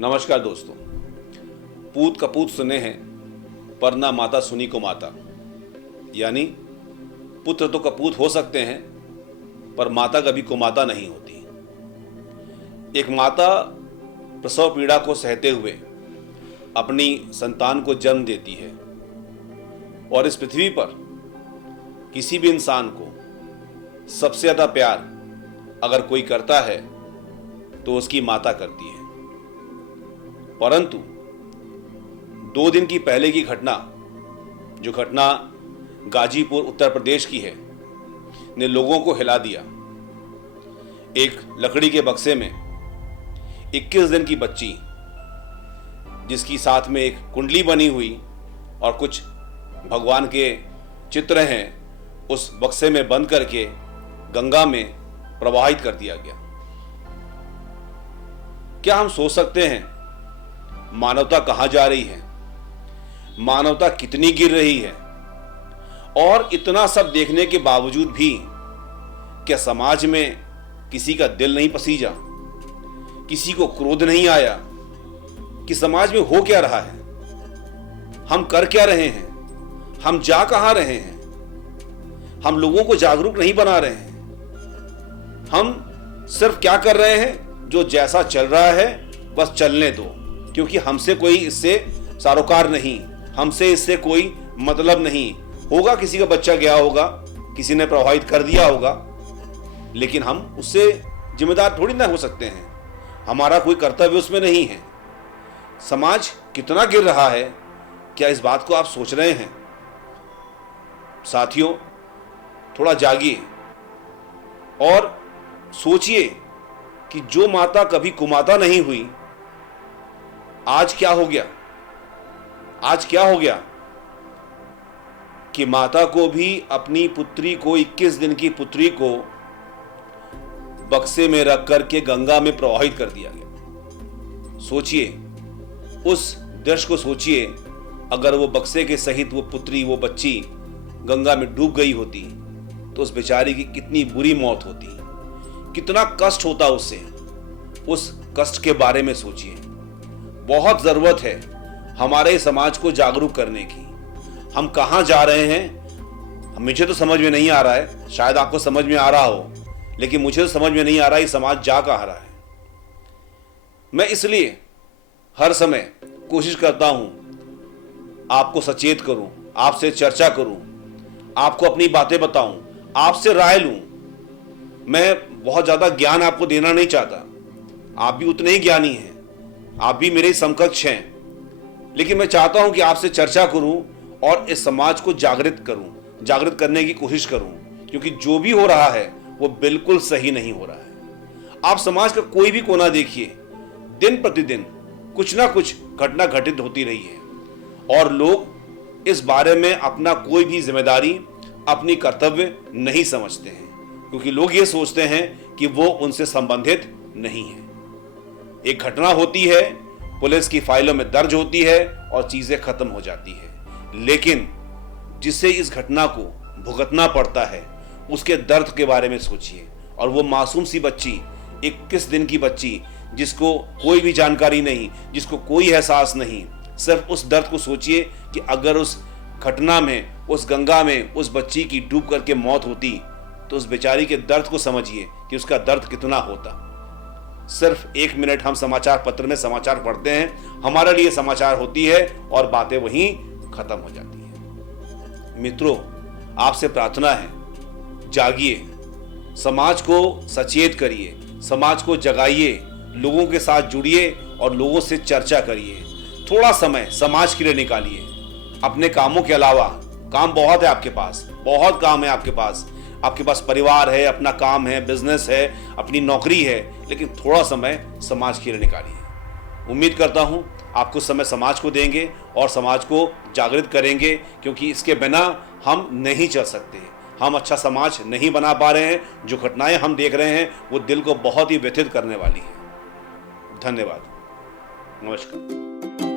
नमस्कार दोस्तों। पूत कपूत सुने हैं पर ना माता सुनी को माता, यानी पुत्र तो कपूत हो सकते हैं पर माता कभी कुमाता नहीं होती। एक माता प्रसव पीड़ा को सहते हुए अपनी संतान को जन्म देती है और इस पृथ्वी पर किसी भी इंसान को सबसे ज्यादा प्यार अगर कोई करता है तो उसकी माता करती है। परंतु 2 दिन की पहले की घटना, जो घटना गाजीपुर उत्तर प्रदेश की है, ने लोगों को हिला दिया। एक लकड़ी के बक्से में 21 दिन की बच्ची, जिसकी साथ में एक कुंडली बनी हुई और कुछ भगवान के चित्र हैं, उस बक्से में बंद करके गंगा में प्रवाहित कर दिया गया। क्या हम सोच सकते हैं मानवता कहां जा रही है, मानवता कितनी गिर रही है? और इतना सब देखने के बावजूद भी क्या समाज में किसी का दिल नहीं पसीजा, किसी को क्रोध नहीं आया कि समाज में हो क्या रहा है, हम कर क्या रहे हैं, हम जा कहां रहे हैं? हम लोगों को जागरूक नहीं बना रहे हैं। हम सिर्फ क्या कर रहे हैं, जो जैसा चल रहा है बस चलने दो, क्योंकि हमसे कोई इससे सरोकार नहीं, हमसे इससे कोई मतलब नहीं होगा। किसी का बच्चा गया होगा, किसी ने प्रभावित कर दिया होगा, लेकिन हम उससे जिम्मेदार थोड़ी ना हो सकते हैं, हमारा कोई कर्तव्य उसमें नहीं है। समाज कितना गिर रहा है, क्या इस बात को आप सोच रहे हैं? साथियों, थोड़ा जागिए और सोचिए कि जो माता कभी कुमाता नहीं हुई, आज क्या हो गया? आज क्या हो गया कि माता को भी अपनी पुत्री को, 21 दिन की पुत्री को बक्से में रख करके गंगा में प्रवाहित कर दिया गया। सोचिए, उस दृश्य को सोचिए। अगर वो बक्से के सहित वो पुत्री, वो बच्ची गंगा में डूब गई होती तो उस बेचारी की कितनी बुरी मौत होती, कितना कष्ट होता उससे। उस कष्ट के बारे में सोचिए। बहुत जरूरत है हमारे समाज को जागरूक करने की। हम कहां जा रहे हैं मुझे तो समझ में नहीं आ रहा है, शायद आपको समझ में आ रहा हो, लेकिन मुझे तो समझ में नहीं आ रहा है समाज जा कहां रहा है। मैं इसलिए हर समय कोशिश करता हूं आपको सचेत करूं, आपसे चर्चा करूं, आपको अपनी बातें बताऊं, आपसे राय लूं। मैं बहुत ज्यादा ज्ञान आपको देना नहीं चाहता, आप भी उतने ही ज्ञानी हैं, आप भी मेरे समकक्ष हैं, लेकिन मैं चाहता हूं कि आपसे चर्चा करूं और इस समाज को जागृत करूं, जागृत करने की कोशिश करूं, क्योंकि जो भी हो रहा है वो बिल्कुल सही नहीं हो रहा है। आप समाज का कोई भी कोना देखिए, दिन प्रतिदिन कुछ ना कुछ घटना घटित होती रही है और लोग इस बारे में अपना कोई भी जिम्मेदारी, अपनी कर्तव्य नहीं समझते हैं, क्योंकि लोग ये सोचते हैं कि वो उनसे संबंधित नहीं है। एक घटना होती है, पुलिस की फाइलों में दर्ज होती है और चीजें खत्म हो जाती है, लेकिन जिसे इस घटना को भुगतना पड़ता है उसके दर्द के बारे में सोचिए। और वो मासूम सी बच्ची, 21 दिन की बच्ची, जिसको कोई भी जानकारी नहीं, जिसको कोई एहसास नहीं, सिर्फ उस दर्द को सोचिए कि अगर उस घटना में, उस गंगा में उस बच्ची की डूब करके मौत होती तो उस बेचारी के दर्द को समझिए कि उसका दर्द कितना होता। सिर्फ 1 मिनट हम समाचार पत्र में समाचार पढ़ते हैं, हमारे लिए समाचार होती है और बातें वहीं खत्म हो जाती हैं। मित्रों, आपसे प्रार्थना है, जागिए, समाज को सचेत करिए, समाज को जगाइए, लोगों के साथ जुड़िए और लोगों से चर्चा करिए। थोड़ा समय समाज के लिए निकालिए। अपने कामों के अलावा, काम बहुत है आपके पास, बहुत काम है आपके पास परिवार है, अपना काम है, बिजनेस है, अपनी नौकरी है, लेकिन थोड़ा समय समाज के लिए निकालिए। उम्मीद करता हूं आप कुछ समय समाज को देंगे और समाज को जागृत करेंगे, क्योंकि इसके बिना हम नहीं चल सकते। हम अच्छा समाज नहीं बना पा रहे हैं। जो घटनाएं हम देख रहे हैं वो दिल को बहुत ही व्यथित करने वाली है। धन्यवाद। नमस्कार।